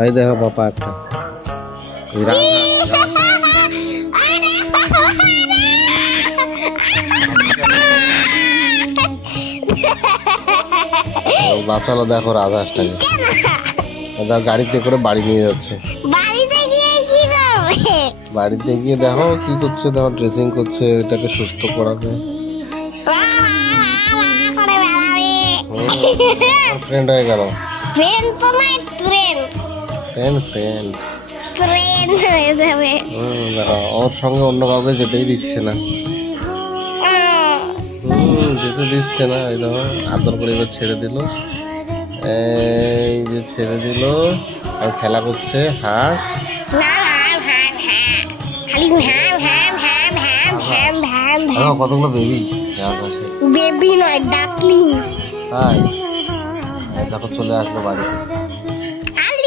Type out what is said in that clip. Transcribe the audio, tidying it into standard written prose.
এই দেখো পাপা একটা বাঁচালো দেখো রাজহাঁসটাকে। গাড়িতে করে বাড়ি নিয়ে যাচ্ছে। বাড়িতে গিয়ে দেখো কি করছে, দেখো ড্রেসিং করছে, এটাকে সুস্থ করাবে। ফ্রেন্ড হয়ে গেল। দেখো ওর সঙ্গে অন্য কাউকে যেতেই দিচ্ছে না। যেতে দিচ্ছে না। এই দেখো আদর করে এবার ছেড়ে দিল, এই যে ছেড়ে দিল, আর খেলা করছে হাঁস। কতগুলো বেবি, বেবি নয় ডাকলিং। তাই দেখো চলে আসলো বাড়িতে।